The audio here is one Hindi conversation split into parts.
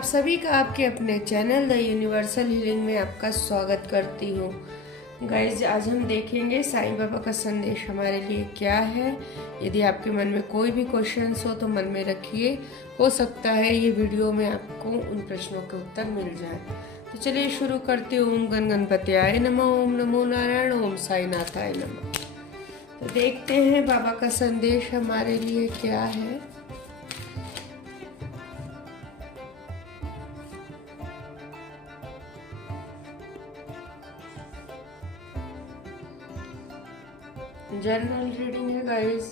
आप सभी का आपके अपने चैनल द यूनिवर्सल हीलिंग में आपका स्वागत करती हूँ। गाइज, आज हम देखेंगे साईं बाबा का संदेश हमारे लिए क्या है। यदि आपके मन में कोई भी क्वेश्चंस हो तो मन में रखिए, हो सकता है ये वीडियो में आपको उन प्रश्नों के उत्तर मिल जाए। तो चलिए शुरू करते हैं। ओम गण गणपत्याय नमः, ओम नमो नारायण, ओम साईनाथाय नमः। तो देखते हैं बाबा का संदेश हमारे लिए क्या है। जनरल रीडिंग है गाइस,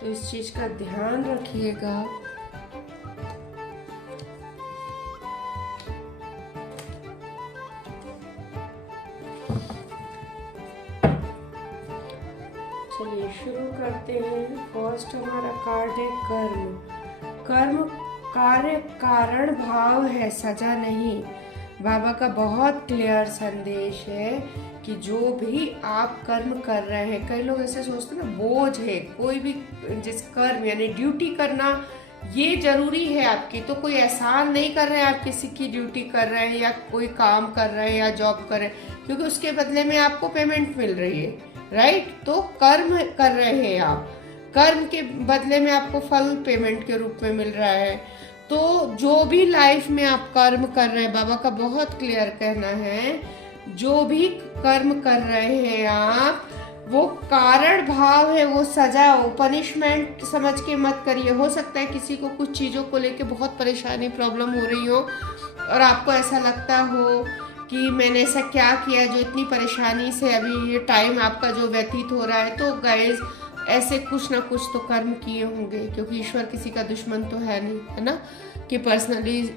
तो इस चीज का ध्यान रखिएगा। चलिए शुरू करते हैं। फर्स्ट हमारा कार्ड है कर्म। कर्म कार्य कारण भाव है, सजा नहीं। बाबा का बहुत क्लियर संदेश है कि जो भी आप कर्म कर रहे हैं, कई लोग ऐसे सोचते हैं ना बोझ है, कोई भी जिस कर्म यानी ड्यूटी करना ये जरूरी है आपकी, तो कोई एहसान नहीं कर रहे हैं। आप किसी की ड्यूटी कर रहे हैं या कोई काम कर रहे हैं या जॉब कर रहे हैं, क्योंकि उसके बदले में आपको पेमेंट मिल रही है, राइट। तो कर्म कर रहे हैं आप, कर्म के बदले में आपको फल पेमेंट के रूप में मिल रहा है। तो जो भी लाइफ में आप कर्म कर रहे हैं, बाबा का बहुत क्लियर कहना है, जो भी कर्म कर रहे हैं आप, वो कारण भाव है, वो सजा हो, पनिशमेंट समझ के मत करिए। हो सकता है किसी को कुछ चीज़ों को लेके बहुत परेशानी प्रॉब्लम हो रही हो और आपको ऐसा लगता हो कि मैंने ऐसा क्या किया जो इतनी परेशानी से अभी ये टाइम आपका जो व्यतीत हो रहा है। तो गाइज, ऐसे कुछ ना कुछ तो कर्म किए होंगे, क्योंकि ईश्वर किसी का दुश्मन तो है नहीं, है ना, कि पर्सनली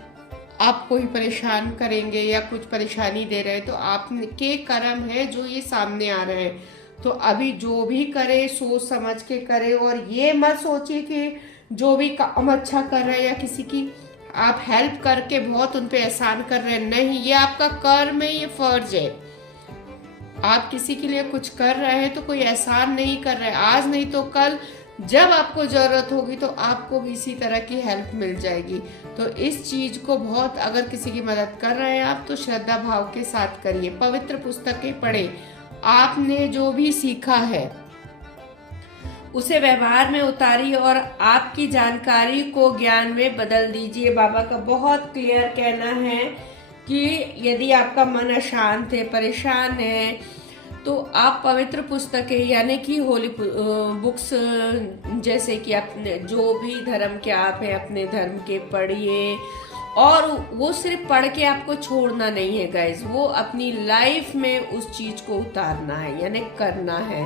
आपको ही परेशान करेंगे या कुछ परेशानी दे रहे हैं। तो आपके कर्म है जो ये सामने आ रहे हैं। तो अभी जो भी करे सोच समझ के करे, और ये मत सोचिए कि जो भी काम अच्छा कर रहे हैं या किसी की आप हेल्प करके बहुत उन पे एहसान कर रहे हैं, नहीं, ये आपका कर्म है, ये फर्ज है। आप किसी के लिए कुछ कर रहे हैं तो कोई एहसान नहीं कर रहे हैं। आज नहीं तो कल जब आपको जरूरत होगी तो आपको भी इसी तरह की हेल्प मिल जाएगी। तो इस चीज को बहुत, अगर किसी की मदद कर रहे हैं आप, तो श्रद्धा भाव के साथ करिए। पवित्र पुस्तकें पढ़े, आपने जो भी सीखा है उसे व्यवहार में उतारिए और आपकी जानकारी को ज्ञान में बदल दीजिए। बाबा का बहुत क्लियर कहना है कि यदि आपका मन अशांत है, परेशान है, तो आप पवित्र पुस्तकें यानी कि होली बुक्स, जैसे कि अपने जो भी धर्म के आप हैं अपने धर्म के पढ़िए। और वो सिर्फ पढ़ के आपको छोड़ना नहीं है गाइज, वो अपनी लाइफ में उस चीज को उतारना है यानी करना है,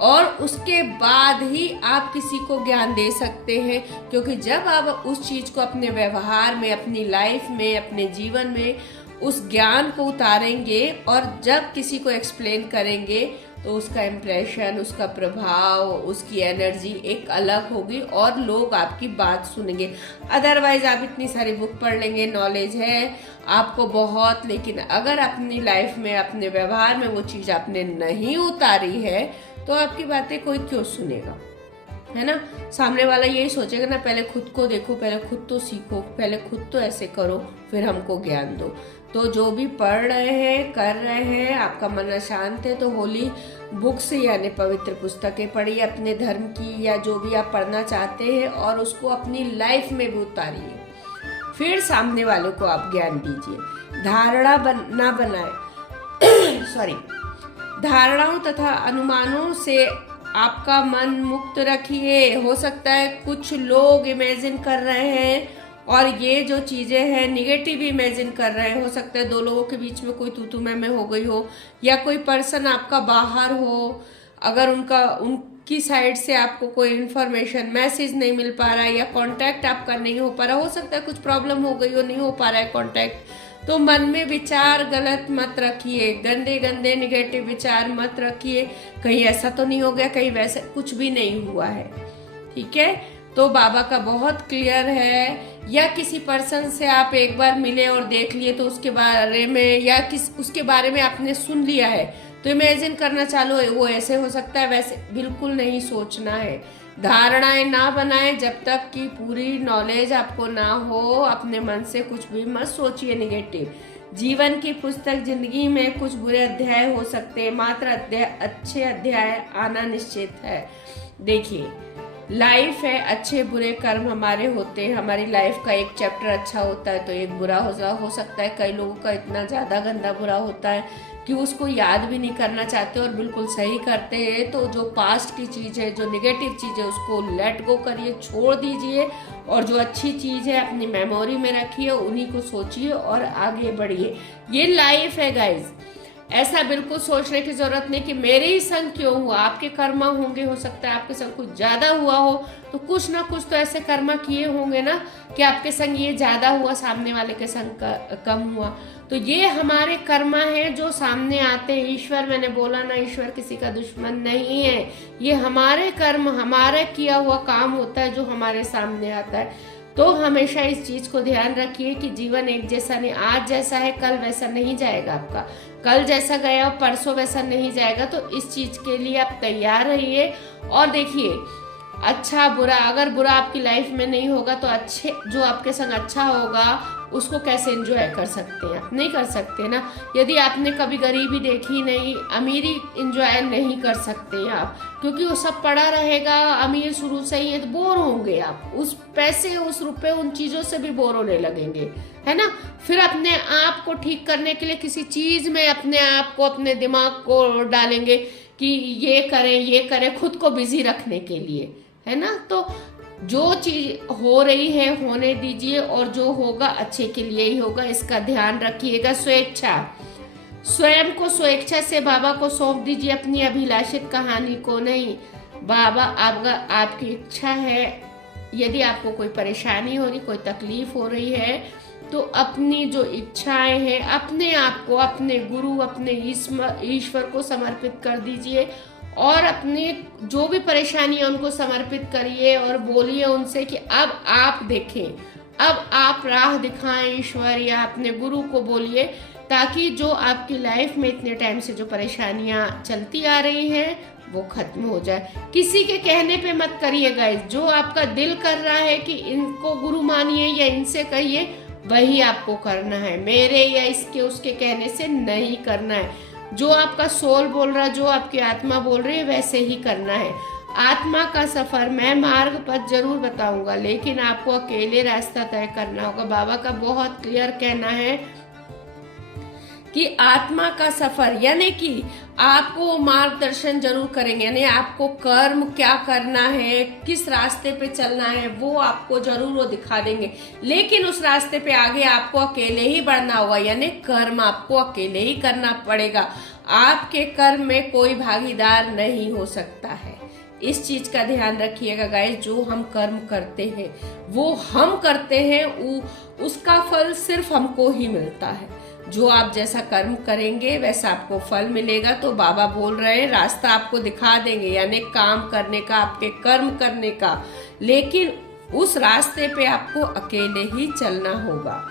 और उसके बाद ही आप किसी को ज्ञान दे सकते हैं। क्योंकि जब आप उस चीज को अपने व्यवहार में, अपनी लाइफ में, अपने जीवन में उस ज्ञान को उतारेंगे और जब किसी को एक्सप्लेन करेंगे, तो उसका इम्प्रेशन, उसका प्रभाव, उसकी एनर्जी एक अलग होगी और लोग आपकी बात सुनेंगे। अदरवाइज आप इतनी सारी बुक पढ़ लेंगे, नॉलेज है आपको बहुत, लेकिन अगर अपनी लाइफ में, अपने व्यवहार में वो चीज़ आपने नहीं उतारी है, तो आपकी बातें कोई क्यों सुनेगा, है ना। सामने वाला यही सोचेगा ना, पहले खुद को देखो, पहले खुद तो सीखो, पहले खुद तो ऐसे करो, फिर हमको ज्ञान दो। तो जो भी पढ़ रहे हैं, कर रहे हैं, आपका मन अशांत है, तो होली बुक्स यानी पवित्र पुस्तकें पढ़िए अपने धर्म की, या जो भी आप पढ़ना चाहते हैं, और उसको अपनी लाइफ में भी उतारिए। फिर सामने वाले को आप ज्ञान दीजिए। धारणा ना बनाए सॉरी धारणाओं तथा अनुमानों से आपका मन मुक्त रखिए। हो सकता है कुछ लोग इमेजिन कर रहे हैं और ये जो चीजें हैं निगेटिव इमेजिन कर रहे हैं। हो सकता है दो लोगों के बीच में कोई तू मैं हो गई हो, या कोई पर्सन आपका बाहर हो, अगर उनकी साइड से आपको कोई इन्फॉर्मेशन, मैसेज नहीं मिल पा रहा है, या कांटेक्ट आपका नहीं हो पा रहा। हो सकता है कुछ प्रॉब्लम हो गई हो, नहीं हो पा रहा है कांटेक्ट। तो मन में विचार गलत मत रखिए, गंदे गंदे निगेटिव विचार मत रखिए। कहीं ऐसा तो नहीं हो गया, कहीं वैसे कुछ भी नहीं हुआ है, ठीक है। तो बाबा का बहुत क्लियर है। या किसी पर्सन से आप एक बार मिले और देख लिए, तो उसके बारे में या उसके बारे में आपने सुन लिया है, तो इमेजिन करना चालू है वो ऐसे हो सकता है, वैसे बिल्कुल नहीं सोचना है। धारणाएं ना बनाएं जब तक कि पूरी नॉलेज आपको ना हो। अपने मन से कुछ भी मत सोचिए नेगेटिव। जीवन की पुस्तक जिंदगी में कुछ बुरे अध्याय हो सकते हैं, मात्र अच्छे अध्याय आना निश्चित है। देखिए, लाइफ है, अच्छे बुरे कर्म हमारे होते हैं। हमारी लाइफ का एक चैप्टर अच्छा होता है तो एक बुरा हो सकता है। कई लोगों का इतना ज्यादा गंदा बुरा होता है कि उसको याद भी नहीं करना चाहते और बिल्कुल सही करते हैं। तो जो पास्ट की चीज है, जो निगेटिव चीज है, उसको लेट गो करिए, छोड़ दीजिए, और जो अच्छी चीज है अपनी मेमोरी में रखिए, उन्हीं को सोचिए और आगे बढ़िए। ये लाइफ है गाइज। ऐसा बिल्कुल सोचने की जरूरत नहीं कि मेरे ही संग क्यों हुआ। आपके कर्मा होंगे, हो सकता है आपके संग कुछ ज्यादा हुआ हो, तो कुछ ना कुछ तो ऐसे कर्मा किए होंगे ना कि आपके संग ये ज्यादा हुआ, सामने वाले के संग कम हुआ। तो ये हमारे कर्मा है जो सामने आते हैं। ईश्वर, मैंने बोला ना, ईश्वर किसी का दुश्मन नहीं है। ये हमारे कर्म, हमारे किया हुआ काम होता है जो हमारे सामने आता है। तो हमेशा इस चीज को ध्यान रखिए कि जीवन एक जैसा नहीं, आज जैसा है कल वैसा नहीं जाएगा आपका। कल जैसा गया परसों वैसा नहीं जाएगा। तो इस चीज के लिए आप तैयार रहिए। और देखिए, अच्छा बुरा, अगर बुरा आपकी लाइफ में नहीं होगा तो अच्छे जो आपके संग अच्छा होगा उसको कैसे एंजॉय कर सकते हैं आप? नहीं कर सकते ना। यदि आपने कभी गरीबी देखी नहीं, अमीरी एंजॉय नहीं कर सकते आप, क्योंकि वो सब पड़ा रहेगा। अमीर शुरू से ही है तो बोर होंगे आप, उस पैसे, उस रुपए, उन चीजों से भी बोर होने लगेंगे, है ना। फिर अपने आप को ठीक करने के लिए किसी चीज में अपने आप को, अपने दिमाग को डालेंगे कि ये करें, खुद को बिजी रखने के लिए, है ना। तो जो चीज हो रही है होने दीजिए, और जो होगा अच्छे के लिए ही होगा, इसका ध्यान रखिएगा। स्वेच्छा, स्वयं को स्वेच्छा से बाबा को सौंप दीजिए, अपनी अभिलाषित कहानी को नहीं। बाबा, आपकी इच्छा है, यदि आपको कोई परेशानी हो रही, कोई तकलीफ हो रही है, तो अपनी जो इच्छाएं हैं अपने आप को, अपने गुरु, अपने ईश्वर को समर्पित कर दीजिए, और अपने जो भी परेशानी है उनको समर्पित करिए और बोलिए उनसे कि अब आप देखें, अब आप राह दिखाएं ईश्वर, या अपने गुरु को बोलिए, ताकि जो आपकी लाइफ में इतने टाइम से जो परेशानियां चलती आ रही हैं वो खत्म हो जाए। किसी के कहने पे मत करिए गाइस। जो आपका दिल कर रहा है कि इनको गुरु मानिए या इनसे कहिए, वही आपको करना है। मेरे या इसके उसके कहने से नहीं करना है। जो आपका सोल बोल रहा है, जो आपकी आत्मा बोल रही है, वैसे ही करना है। आत्मा का सफर मैं मार्ग पथ जरूर बताऊंगा, लेकिन आपको अकेले रास्ता तय करना होगा। बाबा का बहुत क्लियर कहना है कि आत्मा का सफर, यानी कि आपको मार्गदर्शन जरूर करेंगे, यानी आपको कर्म क्या करना है, किस रास्ते पे चलना है, वो आपको जरूर वो दिखा देंगे। लेकिन उस रास्ते पे आगे आपको अकेले ही बढ़ना होगा, यानी कर्म आपको अकेले ही करना पड़ेगा। आपके कर्म में कोई भागीदार नहीं हो सकता है। इस चीज का ध्यान रखिएगा गाइस। जो हम कर्म करते हैं वो हम करते हैं, उसका फल सिर्फ हमको ही मिलता है। जो आप जैसा कर्म करेंगे वैसा आपको फल मिलेगा। तो बाबा बोल रहे हैं रास्ता आपको दिखा देंगे, यानी काम करने का, आपके कर्म करने का, लेकिन उस रास्ते पे आपको अकेले ही चलना होगा।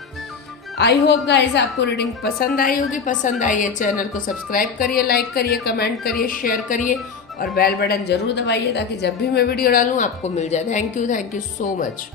आई होप गाइज आपको रीडिंग पसंद आई होगी। पसंद आई है चैनल को सब्सक्राइब करिए, लाइक करिए, कमेंट करिए, शेयर करिए और बेल बटन जरूर दबाइए ताकि जब भी मैं वीडियो डालूं आपको मिल जाए। Thank you so much.